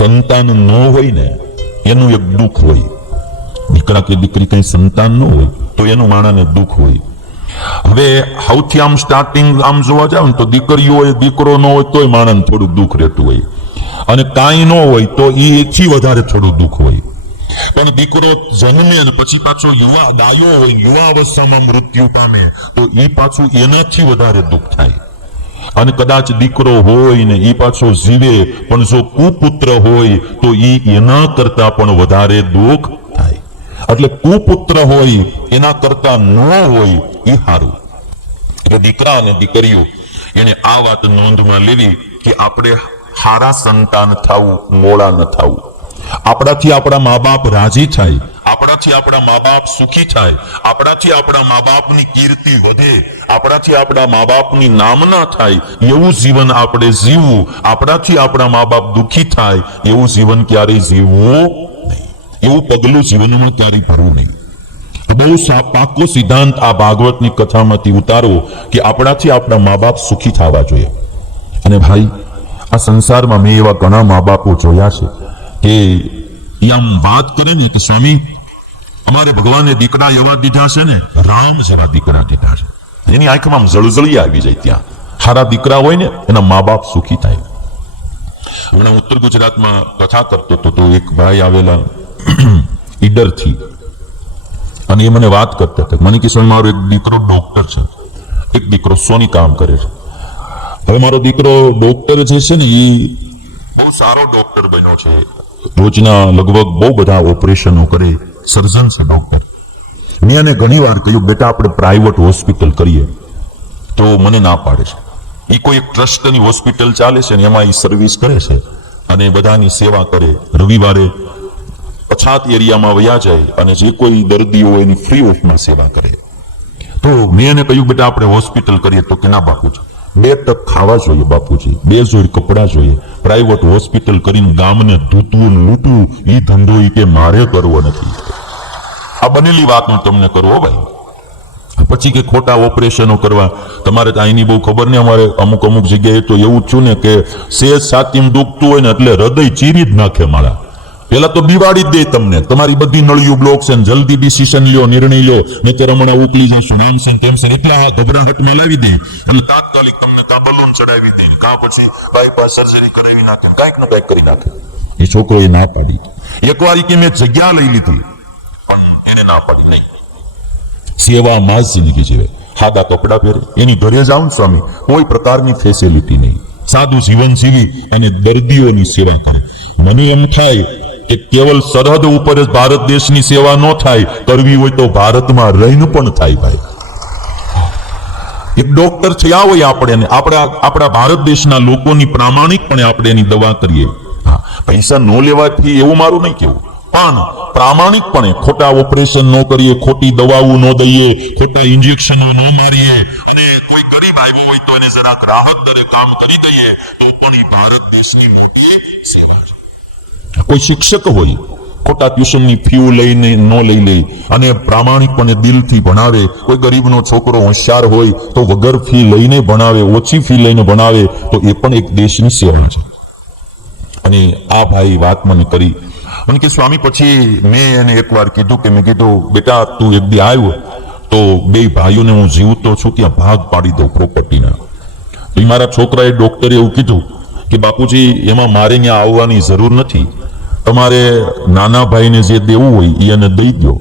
સંતાન ન હોય ને એનું એક દુઃખ હોય. દીકરા કે દીકરી કઈ સંતાન ન હોય તો એનું માણાને દુઃખ હોય. હવે સૌથી આમ સ્ટાર્ટિંગ આમ જોવા જાવ ને તો દીકરીઓ હોય દીકરો ન હોય તોય માણસને થોડું દુઃખ રહેતું હોય, અને કાંઈ ન હોય તો એથી વધારે થોડું દુઃખ હોય. પણ દીકરો જન્મે અને પછી પાછો યુવા ડાયો હોય, યુવા અવસ્થામાં મૃત્યુ પામે તો એ પાછું એનાથી વધારે દુઃખ થાય. અને કદાચ દીકરો હોય ને એ પાછો જીવે પણ જો કુપુત્ર હોય તો એના કરતા પણ વધારે દુઃખ થાય. એટલે કુપુત્ર હોય એના કરતા ન હોય એ સારું. એટલે દીકરા અને દીકરીઓ એને આ વાત નોંધમાં લેવી કે આપણે સારા સંતાન થવું, મોડા ન થવું. આપણાથી આપણા મા બાપ રાજી થાય, આપણાથી આપણા મા બાપ સુખી થાય, આપણાથી આપણા મા બાપની કીર્તિ વધે, આપણાથી આપણા મા બાપની નામના થાય એવું જીવન આપણે જીવવું. આપણાથી આપણા મા બાપ દુઃખી થાય એવું જીવન ક્યારેય જીવવું નહીં, એવું પગલું જીવનમાં ક્યારેય ભરવું નહીં. બહુ પાકો સિદ્ધાંત આ ભાગવતની કથામાંથી ઉતારો કે આપણાથી આપણા મા બાપ સુખી થવા જોઈએ. અને ભાઈ આ સંસારમાં મેં એવા ઘણા મા બાપો જોયા છે કે આમ વાત કરે ને કે સ્વામી અમારે ભગવાને દીકરા એવા દીધા છે ને, રામ જેવા દીકરા દીધા છે. એની આંખમાં જળજળી આવી જાય. ત્યાં સારા દીકરા હોય ને એના મા બાપ સુખી થાય. હમણાં ઉત્તર ગુજરાતમાં કથા કરતો હતો તો એક ભાઈ આવેલા ઈડરથી, અને એ મને વાત કરતા હતા. મને કિશન મારો એક દીકરો ડોક્ટર છે, એક દીકરો સોની કામ કરે છે. હવે મારો દીકરો ડોક્ટર જે છે ને એ બહુ સારો ડોક્ટર બન્યો છે. રોજના લગભગ બહુ બધા ઓપરેશનો કરે, સર્જન છે ડોક્ટર. મેં એને ઘણી વાર કહ્યું બેટા આપણે પ્રાઇવેટ હોસ્પિટલ કરીએ, તો મને ના પાડે છે. એ કોઈ એક ટ્રસ્ટની હોસ્પિટલ ચાલે છે ને એમાં એ સર્વિસ કરે છે અને બધાની સેવા કરે. રવિવારે પછાત એરિયામાં વયા જાય અને જે કોઈ દર્દીઓ હોય એની ફ્રી ઓફમાં સેવા કરે. તો મેં એને કહ્યું બેટા આપણે હોસ્પિટલ કરીએ, તો કે ના બાપુજી 2 ટક ખાવા જોઈએ, બાપુજી 2 જોડી કપડા જોઈએ. પ્રાઇવેટ હોસ્પિટલ કરીને ગામને ધૂતવું લૂંટવું એ ધંધો એ કે મારે કરવો નથી. આ બનેલી વાત હું તમને કરું હો ભાઈ. પછી કે ખોટા ઓપરેશનો કરવા. તમારે તો અહીંની બહુ ખબર નહીં, અમારે અમુક જગ્યાએ તો એવું છું ને કે સેજ છાતીમાં દુખતું હોય ને એટલે હૃદય ચીરી જ નાખે મારા. પેલા તો દિવાળી જ દે તમને, તમારી બધી નળિયું બ્લોક છે, જલ્દી ડિસિઝન લ્યો, નિર્ણય લો, નહીતર હમણાં ઉકલી જશું, મેન્શન ટેન્શન એટલા ગભરાહટ મેળવી દે અને તાત્કાલિક તમને કાં બલૂન ચડાવી દે, કાં પછી બાયપાસ સર્જરી કરાવી નાખે, કાંઈક ને કાંઈક કરી નાખે. એ છોકરોએ ના પાડી. એકવાર કે મેં જગ્યા લઈ લીધી પણ એને ના પાડી નહીં. સેવામાં જ જિંદગી જીવે, સાદા કપડા પહેરે, એની ઘરે જાઉં ને સ્વામી કોઈ પ્રકારની ફેસિલિટી નહીં, સાદું જીવન જીવી અને દર્દીઓની સેવા કરે. મને એમ થાય કે કેવલ સરહદ ઉપર જ ભારત દેશની સેવા ન થાય, કરવી હોય તો ભારતમાં રહીને પણ થાય. ભાઈ એક ડોક્ટર થયા હોય આપણે આપણા ભારત દેશના લોકોની પ્રામાણિકપણે આપણે એની દવા કરીએ. પૈસા ન લેવાથી એવું મારું નહીં કેવું, પણ પ્રામાણિકપણે ખોટા ઓપરેશન ન કરીએ, ખોટી દવાઓ ન દઈએ, ખોટા ઇન્જેક્શનો ન મારીએ, અને કોઈ ગરીબ આવ્યો હોય તો એને જરાક રાહત દરે કામ કરી દઈએ તો પણ એ ભારત દેશની મોટી સેવા છે. કોઈ શિક્ષક હોય ખોટા ટ્યુશનની ફી લઈને ન લઈ લે અને પ્રામાણિકપણે દિલથી ભણાવે. કોઈ ગરીબનો છોકરો હોશિયાર હોય તો વગર ફી લઈને ભણાવે, ઓછી ફી લઈને ભણાવે, તો એ પણ એક દેશની સેવા છે. અને આ ભાઈ વાત મને કરી મને કે સ્વામી પછી મેં એને એકવાર કીધું કે મેં કીધું બેટા તું એક દી આવ્યો તો 2 ભાઈઓને હું જીવતો છું ત્યાં ભાગ પાડી દઉં પ્રોપર્ટીના. તો મારા છોકરાએ ડોક્ટરે એવું કીધું કે બાપુજી એમાં મારે ત્યાં આવવાની જરૂર નથી, તમારે નાના ભાઈને જે દેવું હોય એ એને દઈ દો,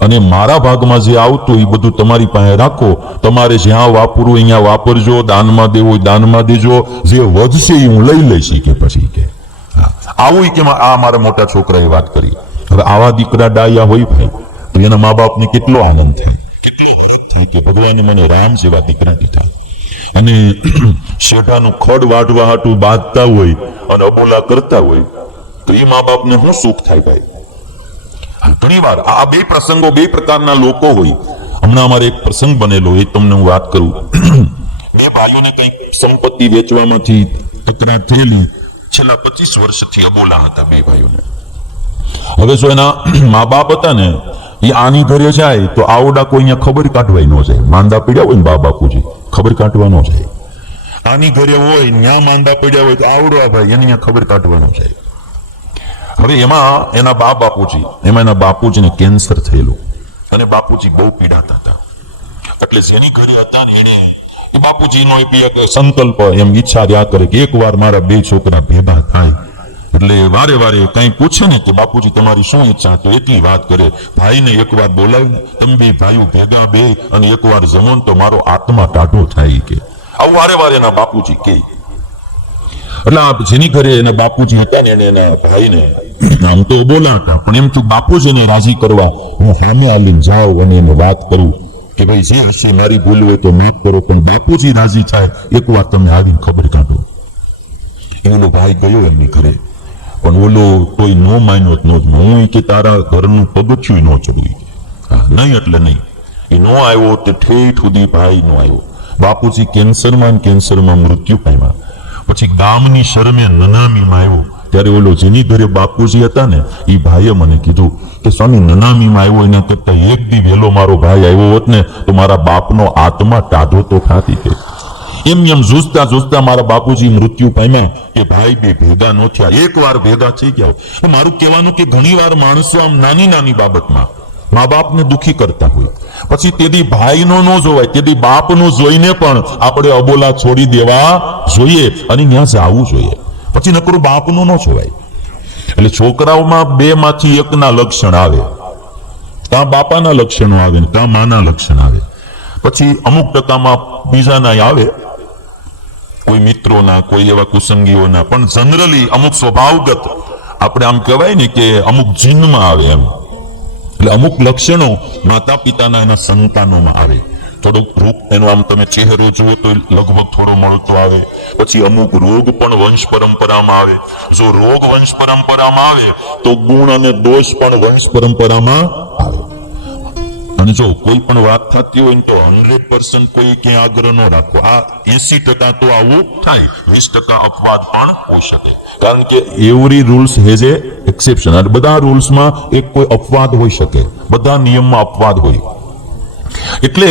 અને મારા ભાગમાં જે આવતું એ બધું તમારી પાસે રાખો, તમારે જ્યાં વાપરવું અહીંયા વાપરજો, દાનમાં દેવું હોય દાનમાં દેજો, જે વધશે એ હું લઈ લઈશ કે પછી કે આવું કે આ મારા મોટા છોકરાએ વાત કરી. હવે આવા દીકરા ડાયા હોય ભાઈ તો એના મા બાપને કેટલો આનંદ થાય, કેટલો હર્ષ થાય કે ભગવાને મને રામ જેવા દીકરા દીધા. અને શેઢાનું ખડ વાઢવા હાટું બાંધતા હોય અને અબોલા કરતા હોય તો એ મા બાપને શું સુખ થાય ભાઈ. ઘણી વાર આ 2 પ્રસંગો 2 પ્રકારના લોકો હોય. હમણાં અમારે એક પ્રસંગ બનેલો એ તમને હું વાત કરું. 2 ભાઈઓને કંઈક સંપત્તિ વેચવામાંથી તકરાર થયેલી. છેલ્લા 25 વર્ષથી અબોલા હતા 2 ભાઈઓને. હવે જો એના મા બાપ હતા ને એ આની ઘરે જાય તો આવડા કોઈ અહીંયા ખબર કાઢવા ન જાય. માંદા પીડ્યા હોય ને બાપુજી ખબર કાઢવા ન જાય. આની ઘરે હોય ત્યાં માંદા પડ્યા હોય તો આવડવા ભાઈ એને ખબર કાઢવા ન જાય. હવે એમાં એના બાપુજીને કેન્સર થયેલું અને બાપુજી બહુ પીડાતા હતા. એટલે જેની ઘરે હતા ને એને એ બાપુજીનો એક સંકલ્પ એમ ઈચ્છા રહ્યા કરે કે એકવાર મારા બે છોકરા ભેગા થાય. એટલે વારે વારે કઈ પૂછે ને કે બાપુજી તમારી શું ઈચ્છા, તો એટલી વાત કરે, ભાઈને એકવાર બોલાવીને તમે બે ભાઈઓ ભેગા બે અને એકવાર જમો તો મારો આત્મા ટાઢો થાય કે આવું વારે વારે એના બાપુજી કહે. એટલે જેની ઘરે એના બાપુજી હતા ને એને એના ભાઈને આમ તો બોલાતા, પણ એમ તો બાપુજીને રાજી કરવા હું સામે આવીને જાઉં અને એને વાત કરું કે ભાઈ જે હશે મારી ભૂલ હોય તો માફ કરો, પણ બાપુજી રાજી થાય એકવાર તમે આવીને ખબર કાઢો. એનો ભાઈ ગયો એમની ઘરે, પણ ઓલો કોઈ નો માન્યો જ નો. હું કે તારા ઘરનું પગથિયું ન ચડવું, નહીં એટલે નહીં. એ નો આવ્યો તે ઠેઠ સુધી ભાઈ નો આવ્યો. બાપુજી કેન્સરમાં મૃત્યુ પામ્યા. પછી ગામની શરમે નનામીમાં આવ્યો ત્યારે ઓલો જેની ઘરે બાપુજી હતા ને એ ભાઈએ મને કીધું કે સ્વામી નનામીમાં આવ્યો એના કરતા એક દી વહેલો મારો ભાઈ આવ્યો હોત ને તો મારા બાપનો આત્મા ટાઢો તો થાતી કે. એમ જોતા મારા બાપુજી મૃત્યુ પામ્યા કે ભાઈ બે ભેગા ન થયા, એકવાર ભેગા થઈ ગયા. મારું કહેવાનું કે ઘણી વાર માણસો આમ નાની નાની બાબતમાં મા બાપને દુખી કરતા હોય, પછી તેથી ભાઈનો ન જોવાય, તેથી બાપનું જોઈને પણ આપણે અબોલા છોડી દેવા જોઈએ અને ત્યાં જવું જોઈએ. પછી નકરું બાપનું ન જોવાય. એટલે છોકરાઓમાં બે માંથી એકના લક્ષણ આવે, કાં બાપાના લક્ષણો આવે ને કાં માના લક્ષણ આવે. પછી અમુક ટકામાં બીજાના આવે, કોઈ મિત્રોના, કોઈ એવા કુસંગીઓના, પણ જનરલી અમુક સ્વભાવગત આપણે આમ કહેવાય ને કે અમુક જીનમાં આવે એમ. એટલે અમુક લક્ષણો માતા પિતાના એના સંતાનોમાં આવે. થોડોક રૂપ એનો આમ તમે ચહેરો જુઓ તો લગભગ થોડો મળતો આવે. પછી અમુક રોગ પણ વંશ પરંપરામાં આવે. જો રોગ વંશ પરંપરામાં આવે તો ગુણ અને દોષ પણ વંશ પરંપરામાં આવે. અને જો કોઈ પણ વાત થતી હોય તો 100% કોઈ ક્યાં આગ્રહ ન રાખવો. આ 80% તો આવું થાય, 20% અપવાદ પણ હોઈ શકે. કારણ કે every rules has a exception. અને બધા રૂલ્સમાં એક કોઈ અપવાદ હોઈ શકે, બધા નિયમમાં અપવાદ હોય. એટલે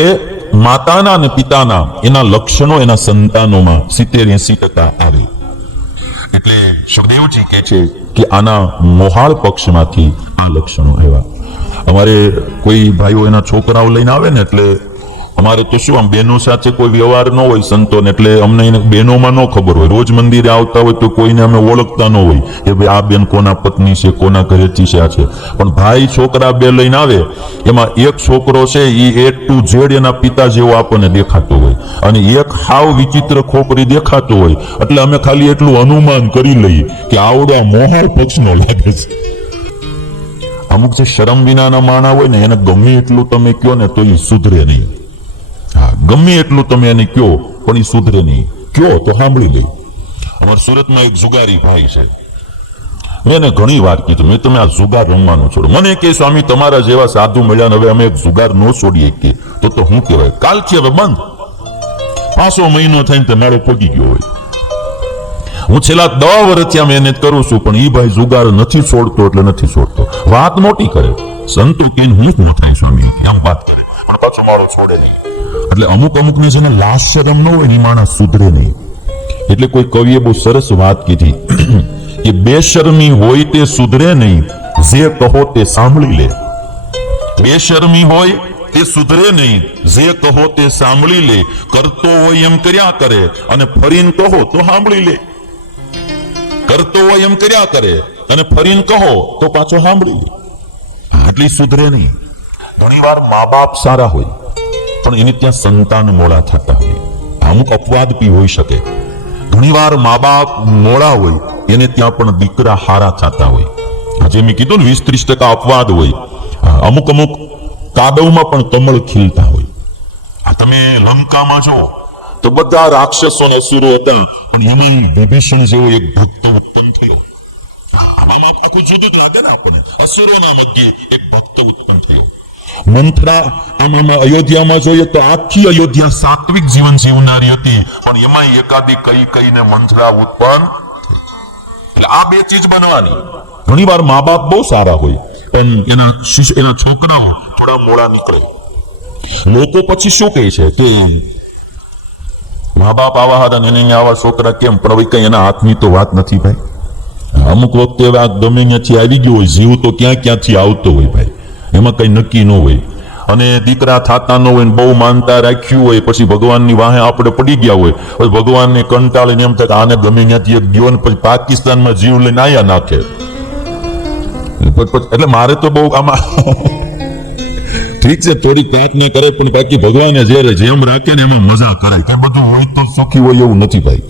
માતાના અને પિતાના એના લક્ષણો એના સંતાનોમાં 70-80% આવે. એટલે સુખદેવજી કહે છે કે આના મોહાળ પક્ષમાંથી આ લક્ષણો આવ્યા. અમારે કોઈ ભાઈઓ એના છોકરાઓ લઈને આવે ને એટલે અમારે તો શું આમ બહેનો સાથે કોઈ વ્યવહાર ન હોય સંતોને, એટલે અમને એને બહેનોમાં ન ખબર હોય. રોજ મંદિરે આવતા હોય તો કોઈને અમે ઓળખતા ન હોય કે ભાઈ આ બેન કોના પત્ની છે, કોના ઘરેથી છે, આ છે. પણ ભાઈ છોકરા બે લઈને આવે એમાં એક છોકરો છે એ A to Z એના પિતા જેવો આપણને દેખાતો હોય અને એક હાવ વિચિત્ર ખોપરી દેખાતો હોય. એટલે અમે ખાલી એટલું અનુમાન કરી લઈએ કે આવડો મોહાળ પક્ષનો લાગે છે. અમુક જે શરમ વિનાના માણા હોય ને એને ગમે એટલું તમે કયો ને તો એ સુધરે નહીં. ગમે એટલું તમે એને કયો પણ એ સુધરે નહીં. કયો તો સાંભળી લે. અમારા સુરતમાં એક જુગારી ભાઈ છે, મેં એને ઘણી વાર કીધું મેં તમે આ જુગાર રમવાનું છોડો. મને કે સ્વામી તમારા જેવા સાધુ મળ્યા ને હવે અમે એક જુગાર ન છોડીએ કે તો હું કહેવાય કાલથી હવે બંધ. 5 મહિનો થઈને તમારે પગી ગયો હોય. હું છેલ્લા 10 વર્ષથી આ મહેનત કરું છું પણ એ ભાઈ જુગાર નથી છોડતો એટલે નથી છોડતો. વાત મોટી કરે, સંતો કે હું જ ન થાય સ્વામી એમ વાત કરે, પણ પાછો મારો છોડે નહીં. એટલે અમુક ને જેને લાશ શરમ ન હોય ને માણસ સુધરે નહીં. એટલે કોઈ કવિએ બહુ સરસ વાત કીધી કે બેશરમી હોય તે સુધરે નહીં, જે કહો તે સાંભળી લે. બેશરમી હોય તે સુધરે નહીં, જે કહો તે સાંભળી લે. કરતો હોય એમ કર્યા કરે અને ફરીને કહો તો સાંભળી લે. કરતો હોય એમ કર્યા કરે અને ફરીને કહો તો પાછો સાંભળી લે. એટલી સુધરે નહીં. ઘણી વાર મા બાપ સારા હોય પણ એને ત્યાં સંતાન મોડા થતા હોય. અમુક અપવાદ બી હોઈ શકે. ઘણી વાર મા બાપ મોડા હોય એને ત્યાં પણ દીકરા હારા થતા હોય. જે મેં કીધું ને 20-30% અપવાદ હોય. અમુક કાદવમાં પણ કમળ ખીલતા હોય. તમે લંકામાં જો તો બધા રાક્ષસો ને અસુરો હતા પણ એમાં વિભીષણ જેવો એક ભક્ત ઉત્પન્ન થયો. આમાં આખું જુદું જ લાગે ને આપણને. અસુરોના મધ્યે એક ભક્ત ઉત્પન્ન થયો. મંથરા આમાં અયોધ્યામાં જોઈએ તો આખી અયોધ્યા સાત્વિક જીવન જીવનારી હતી પણ એમાં એકાદી કઈને મંથરા ઉત્પન્ન. એટલે આ બે ચીજ બનવાની. ઘણી વાર મા બાપ બહુ સારા હોય પણ એના છોકરાઓ થોડા મોડા નીકળે. લોકો પછી શું કહે છે કે મા બાપ આવા હતા ને એને આવા છોકરા કેમ, પણ હવે કઈ એના હાથની તો વાત નથી ભાઈ. અમુક વખતે હવે આ ગમે ત્યાંથી આવી ગયો હોય, જીવ તો ક્યાંથી આવતો હોય ભાઈ, એમાં કઈ નક્કી ન હોય. અને દીકરા થતા ન હોય ને બહુ માનતા રાખ્યું હોય, પછી ભગવાનની વાહે આપણે પડી ગયા હોય, પછી ભગવાનને કંટાળીને એમ થાય કે આને ગમે ત્યાંથી એક ગયો ને પછી પાકિસ્તાનમાં જીવ લઈને આયા નાખે. એટલે મારે તો બહુ આમાં ઠીક છે, થોડી પ્રાર્થના કરે, પણ બાકી ભગવાને જેમ રાખે ને એમાં મજા કરાય. કે બધું હોય તો સુખી હોય એવું નથી ભાઈ.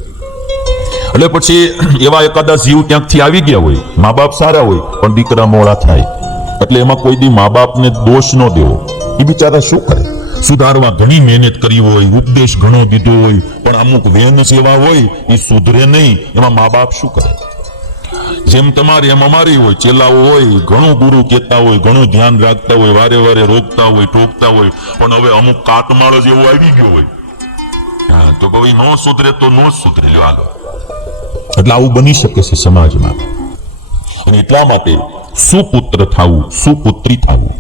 એટલે પછી એવા એકાદા જીવ ક્યાંકથી આવી ગયા હોય, મા બાપ સારા હોય પણ દીકરા મોડા થાય, એટલે એમાં કોઈ દી મા બાપને દોષ ન દેવો. એ બિચારા શું કરે, સુધારવા ઘણી મહેનત કરી હોય, ઉપદેશ ઘણો દીધો હોય, પણ અમુક વેન જેવા હોય એ સુધરે નહીં, એમાં મા બાપ શું કરે? જેમ તમારી એમ અમારી હોય, ચેલાઓ હોય, ઘણું ગુરુ કહેતા હોય, ઘણું ધ્યાન રાખતા હોય, વારે વારે રોકતા હોય, ટોકતા હોય, પણ હવે અમુક કાટમાળ જેવો આવી ગયો હોય, હા તો કોઈ નો સુધરે તો નો સુધરે. હાલો, એટલે આવું બની શકે છે સમાજમાં. અને એટલા માટે સુપુત્ર થવું, સુપુત્રી થવું.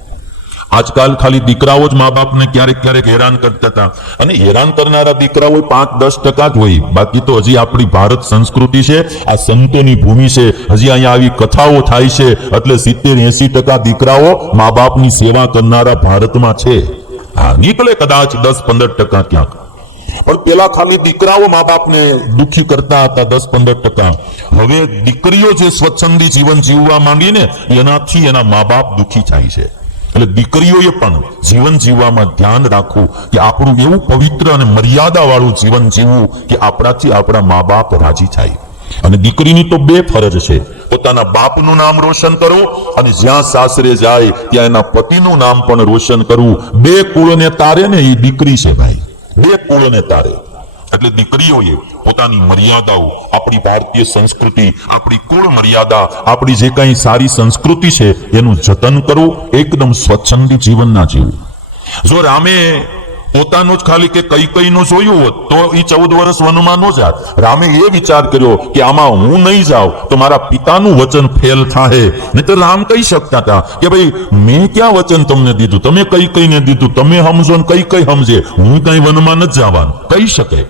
આજકાલ ખાલી દીકરાઓ જ મા બાપને ક્યારેક હેરાન કરતા હતા, અને હેરાન કરનારા દીકરાઓ 5-10% જ હોય. બાકી તો હજી આપણી ભારત સંસ્કૃતિ છે, આ સંતોની ભૂમિ છે, હજી અહીંયા આવી કથાઓ થાય છે, એટલે 70-80% દીકરાઓ મા બાપની સેવા કરનારા ભારતમાં છે. હા, નીકળે કદાચ 10-15% ક્યાંક, પણ પેલા ખાલી દીકરાઓ મા બાપને દુઃખી કરતા હતા 10-15%. હવે દીકરીઓ જે સ્વચ્છંદી જીવન જીવવા માંગીને એનાથી એના મા બાપ દુઃખી થાય છે. એટલે દીકરીઓએ પણ જીવન જીવવામાં ધ્યાન રાખવું કે આપણું એવું પવિત્ર અને મર્યાદા વાળું જીવન જીવવું કે આપણાથી આપણા મા બાપ રાજી થાય. અને દીકરીની તો 2 ફરજ છે, પોતાના બાપનું નામ રોશન કરવું, અને જ્યાં સાસરે જાય ત્યાં એના પતિનું નામ પણ રોશન કરવું. 2 કુળને તારે ને એ દીકરી છે ભાઈ, 2 કુળને તારે. એટલે દીકરીઓએ પોતાની મર્યાદાઓ, આપણી ભારતીય સંસ્કૃતિ, આપણી કુળ મર્યાદા, આપણી જે કઈ સારી સંસ્કૃતિ છે એનું જતન કરવું, એકદમ સ્વચ્છંદી જીવન ના જીવવું. જો રામે પોતાનું જ ખાલી કે કઈ નું જોયું હોત તો એ 14 વર્ષ વનમાં ન જાત. રામે એ વિચાર કર્યો કે આમાં હું નહીં જાઉં તો મારા પિતાનું વચન ફેલ થાય. નહીં તો રામ કહી શકતા હતા કે ભાઈ મેં ક્યાં વચન તમને દીધું, તમે કઈને દીધું, તમે સમજો ને કઈ સમજે, હું કઈ વનમાં નથી જવાનું, કહી શકે.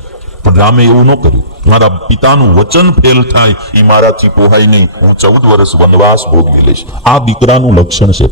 પણ રામે એવું ન કર્યું. મારા પિતાનું વચન ફેલ થાય એ મારાથી પોહાય નહીં, હું 14 વર્ષ વનવાસ ભોગવી લઈશ. આ દીકરાનું લક્ષણ છે.